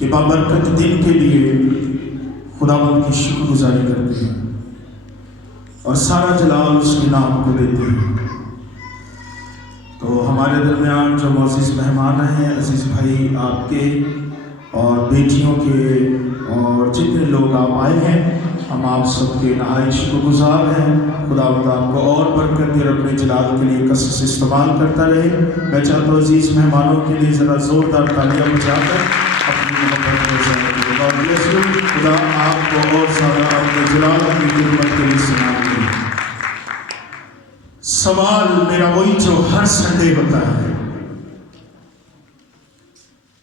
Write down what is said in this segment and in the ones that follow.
کہ بابرکت دن کے لیے خداوند کی شکر گزاری کرتے ہیں اور سارا جلال اس کے نام کو دیتے ہیں۔ تو ہمارے درمیان جو معزز مہمان ہیں، عزیز بھائی آپ کے اور بیٹیوں کے اور جتنے لوگ آپ آئے ہیں، ہم آپ سب کے نہایت شکر گزار ہیں۔ خداوند آپ کو اور برکت دے اور اپنے جلال کے لیے کثرت سے استعمال کرتا رہے۔ میں چاہتا ہوں عزیز مہمانوں کے لیے ذرا زوردار تالیاں بجا کر اپنی محبت کو ظاہر کریں۔ God bless you۔ خدا آپ کو اور زیادہ اپنے جلال اپنی خدمت کے لیے استعمال کرے۔ سوال میرا وہی جو ہر سنڈے ہوتا ہے،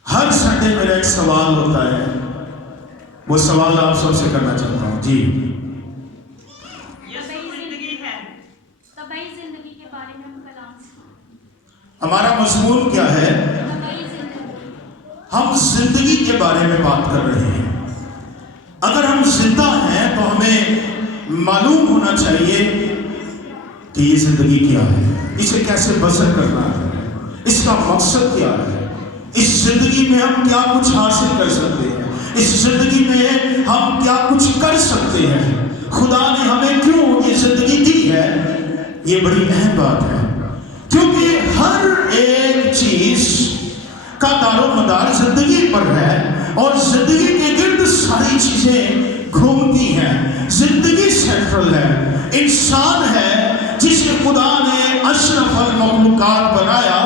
ہر سنڈے میرا ایک سوال ہوتا ہے، وہ سوال آپ سب سے کرنا چاہتا ہوں۔ جی، زندگی کے بارے میں ہم کلام ہمارا مضمون کیا ہے؟ ہم زندگی کے بارے میں بات کر رہے ہیں۔ اگر ہم زندہ ہیں تو ہمیں معلوم ہونا چاہیے کہ یہ زندگی کیا ہے، اسے کیسے بسر کرنا ہے، اس کا مقصد کیا ہے، اس زندگی میں ہم کیا کچھ حاصل کر سکتے ہیں، اس زندگی میں ہم کیا کچھ کر سکتے ہیں، خدا نے ہمیں کیوں یہ زندگی دی ہے۔ یہ بڑی اہم بات ہے، کیونکہ ہر ایک چیز کا دار و مدار زندگی پر ہے اور زندگی کے گرد ساری چیزیں گھومتی ہیں۔ زندگی سینٹرل ہے، انسان ہے جسے خدا نے اشرف المخلوقات بنایا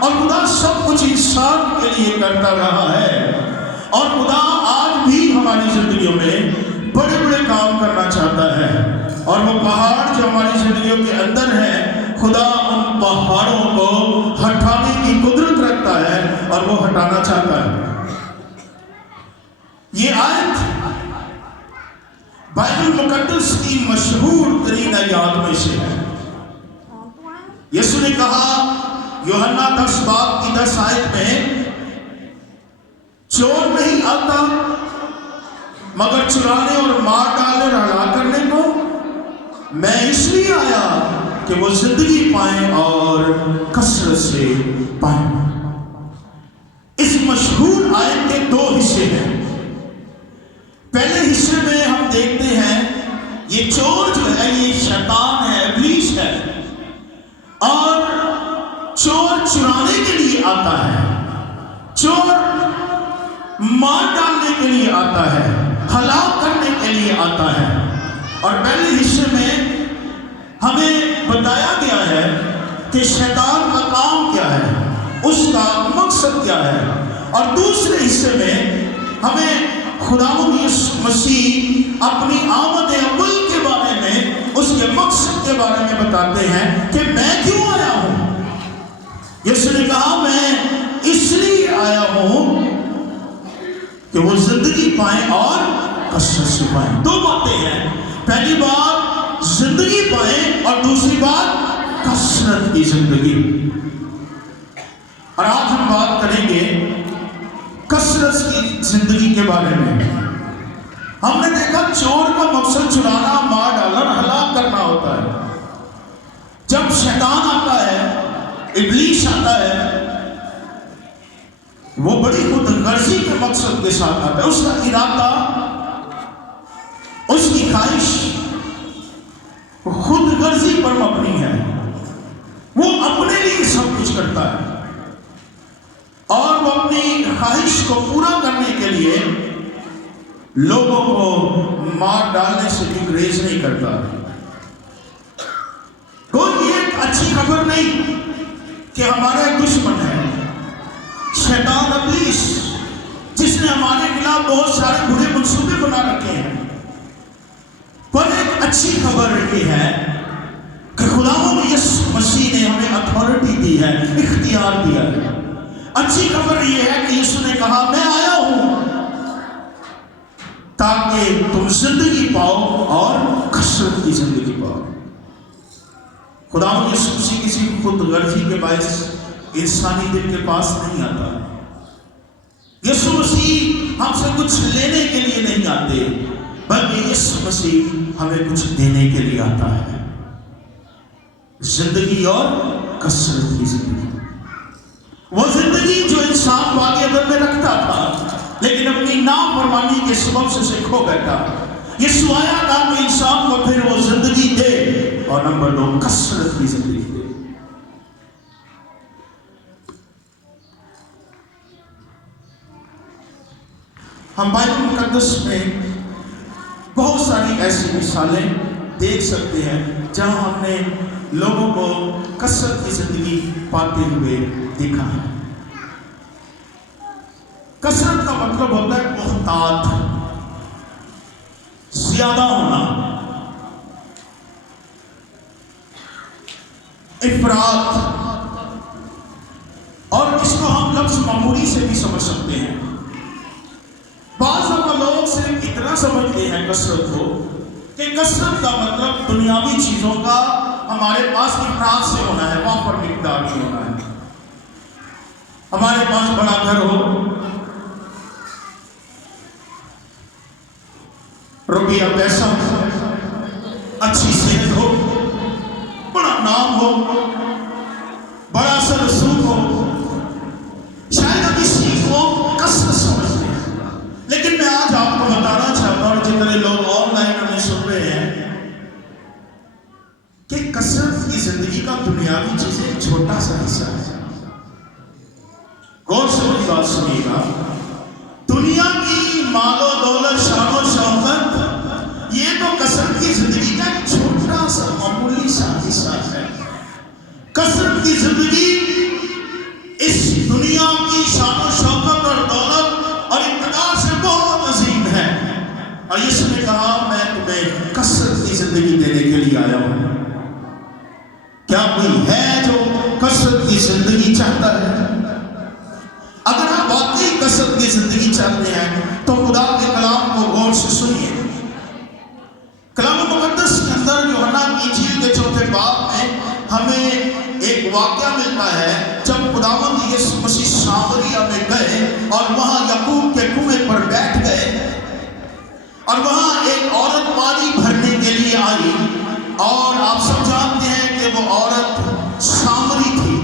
اور خدا سب کچھ انسان کے لیے کرتا رہا ہے، اور خدا آج بھی ہماری زندگیوں میں بڑے بڑے کام کرنا چاہتا ہے، اور وہ پہاڑ جو ہماری زندگیوں کے اندر ہیں، خدا ان پہاڑوں کو ہٹانے کی قدرت رکھتا ہے اور وہ ہٹانا چاہتا ہے۔ یہ آیت بائبل مقدس کی مشہور ترین آیات میں سے ہے۔ یسوع نے کہا یوحنا 10 باب کی 10 آیت میں، چور نہیں آتا مگر چرانے اور مار ڈالنے اور ہلاک کرنے کو، میں اس لیے آیا کہ وہ زندگی پائیں اور کثرت سے پائیں۔ اس مشہور آیت کے 2 حصے ہیں۔ پہلے حصے میں ہم دیکھتے ہیں یہ چور جو ہے یہ شیطان ہے، ابلیس ہے، اور چور چرانے کے لیے آتا ہے، چور مار ڈالنے کے لیے آتا ہے، ہلاک کرنے کے لیے آتا ہے۔ اور پہلے حصے میں ہمیں بتایا گیا ہے کہ شیطان کا کام کیا ہے، اس کا مقصد کیا ہے، اور دوسرے حصے میں ہمیں خداوند یسوع مسیح اپنی آمد اول کے بارے میں، اس کے مقصد کے بارے میں بتاتے ہیں کہ میں کیوں آیا ہوں۔ یسوع نے کہا میں اس لیے آیا ہوں کہ وہ زندگی پائیں اور کثرت سے پائیں۔ 2 باتیں ہیں، پہلی بات زندگی پائیں اور دوسری بات کثرت کی زندگی۔ اور آج ہم بات کریں گے کثرت کی زندگی کے بارے میں۔ ہم نے دیکھا چور کا مقصد چرانا، مار ڈالنا، ہلاک کرنا ہوتا ہے۔ جب شیطان آتا ہے، ابلیس آتا ہے، وہ بڑی خود غرضی کے مقصد کے ساتھ آتا ہے۔ اس کا ارادہ، اس کی خواہش خود غرضی پر مبنی ہے، وہ اپنے لیے سب کچھ کرتا ہے اور وہ اپنی خواہش کو پورا کرنے کے لیے لوگوں کو مار ڈالنے سے بھی گریز نہیں کرتا۔ کوئی یہ ایک اچھی خبر نہیں کہ ہمارا ایک دشمن ہے شیطان ابلیس، جس نے ہمارے خلاف بہت سارے برے منصوبے بنا رکھے ہیں، پر ایک اچھی خبر یہ ہے کہ خداوند یسوع مسیح نے ہمیں اتھارٹی دی ہے، اختیار دیا ہے۔ اچھی خبر یہ ہے کہ یسوع نے کہا میں آیا ہوں تاکہ تم زندگی پاؤ اور کثرت کی زندگی پاؤ۔ خداوند یسوع مسیح کسی خود غرضی کے باعث انسانی دل کے پاس نہیں آتا۔ یسوع مسیح ہم سے کچھ لینے کے لیے نہیں آتے، بلکہ یسوع مسیح ہمیں کچھ دینے کے لیے آتا ہے، زندگی اور کثرت کی زندگی۔ وہ زندگی جو انسان باغ عدن میں رکھتا تھا، لیکن لیکن اپنی نافرمانی کے سبب سے اسے کھو بیٹھا. یسوع آیا تاکہ انسان کو پھر وہ زندگی دے, اور نمبر 2 کثرت کی زندگی دے. ہم بائبل مقدس میں بہت ساری ایسی مثالیں دیکھ سکتے ہیں جہاں ہم نے لوگوں کو کثرت کی زندگی پاتے ہوئے دیکھا ہے. کثرت کا مطلب ہوتا ہے محتاط, زیادہ ہونا, افراط, اور اس کو ہم لفظ معمولی سے بھی سمجھ سکتے ہیں. بعض دفعہ لوگ صرف اتنا سمجھتے ہیں کثرت کو کہ کثرت کا مطلب دنیاوی چیزوں کا ہمارے پاس افراط سے ہونا ہے, وہاں پر مقدار میں ہونا ہے. ہمارے پاس بڑا گھر ہو, روپیہ پیسہ ہو, اچھی صحت ہو, بڑا نام ہو, بڑا سا رسوخ ہو, شاید اب اس چیز کو کثرت سمجھتے ہیں. لیکن میں آج آپ کو بتانا چاہتا ہوں, جتنے لوگ آن لائن ہمیں سن رہے ہیں, کہ کثرت کی زندگی کا دنیاوی چیزیں ایک چھوٹا سا حصہ ہے. غور سے میری بات سنیے گا. دنیا کی مال و دولت, شان و شوکت, یہ تو کثرت کی زندگی کا ایک چھوٹا سا معمولی سا حصہ ہے. کثرت کی زندگی اس دنیا کی شان و شوکت اور دولت اور اقتدار سے بہت عظیم ہے. اور یسوع نے کہا میں تمہیں کثرت کی زندگی دینے کے لیے آیا ہوں. کیا کوئی ہے جو کثرت کی زندگی چاہتا ہے؟ اگر آپ واقعی کثرت کی زندگی چاہتے ہیں تو خدا کے کلام کو غور سے سنیے. کلام مقدس کے اندر یوحنا کی انجیل کے 4 باب میں ہمیں ایک واقعہ ملتا ہے جب خداوند یسوع مسیح سامریا میں گئے اور وہاں یعقوب کے کنویں پر بیٹھ گئے, اور وہاں ایک عورت پانی بھرنے کے لیے آئی, اور آپ سب جانتے ہیں کہ وہ عورت سامری تھی.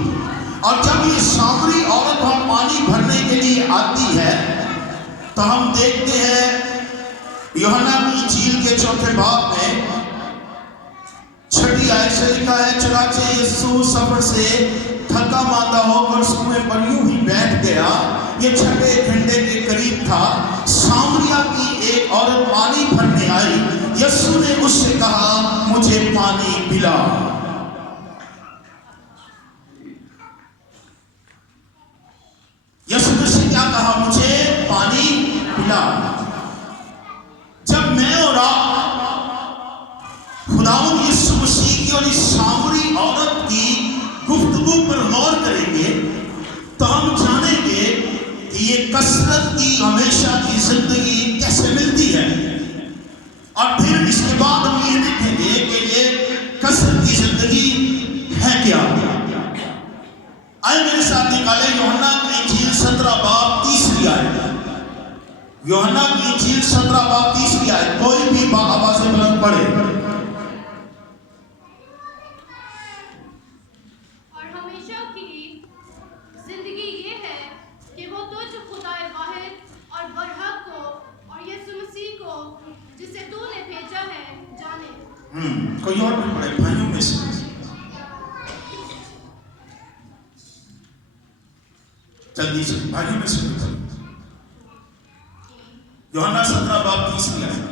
اور جب یہ سامری عورت وہاں پانی بھرنے کے لیے آتی ہے تو ہم دیکھتے ہیں یوحنا کی انجیل کے 4 باب میں 6 آیت سے لکھا ہے, چنانچہ یسوع سفر سے تھکا ماندہ ہو کر اس کنویں پر یوں ہی بیٹھ گیا. یہ 6 گھنٹے کے قریب تھا. سامریا کی ایک عورت پانی بھرنے آئی. یسوع نے اس سے کہا مجھے پانی پلا. یسوع نے سے کیا کہا؟ مجھے پانی پلا. جب میں اور آپ خداوند یسوع مسیح کی اور اس سامری عورت کی گفتگو پر غور کریں گے تو ہم جانیں گے کہ یہ کثرت کی ہمیشہ کی زندگی کیسے ملتی ہے, اور پھر اس کے بعد ہم یہ دیکھیں گے کہ یہ کثرت کی زندگی ہے کیا. آئے میرے ساتھ نکالے یوحنا کی انجیل 17 باب 30 آیت. یوحنا کی انجیل 17 باب 30 آیت. کوئی بھی آواز بلند پڑھے. اور ہمیشہ کی زندگی یہ ہے کہ وہ تجھ خدا واحد اور برحق کو اور یسوع مسیح کو جسے تو نے بھیجا ہے جانے. کوئی اور بھی پڑھے بھائیوں میں سے. جلدی سے بھائیوں میں سے یوحنا 17 باب 30 آیت.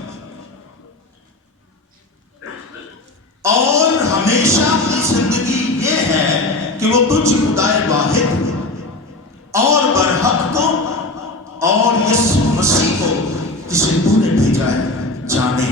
اور ہمیشہ کی زندگی یہ ہے کہ وہ تجھ خدا واحد اور برحق کو اور یسوع مسیح کو جسے تو نے بھیجا ہے جانے.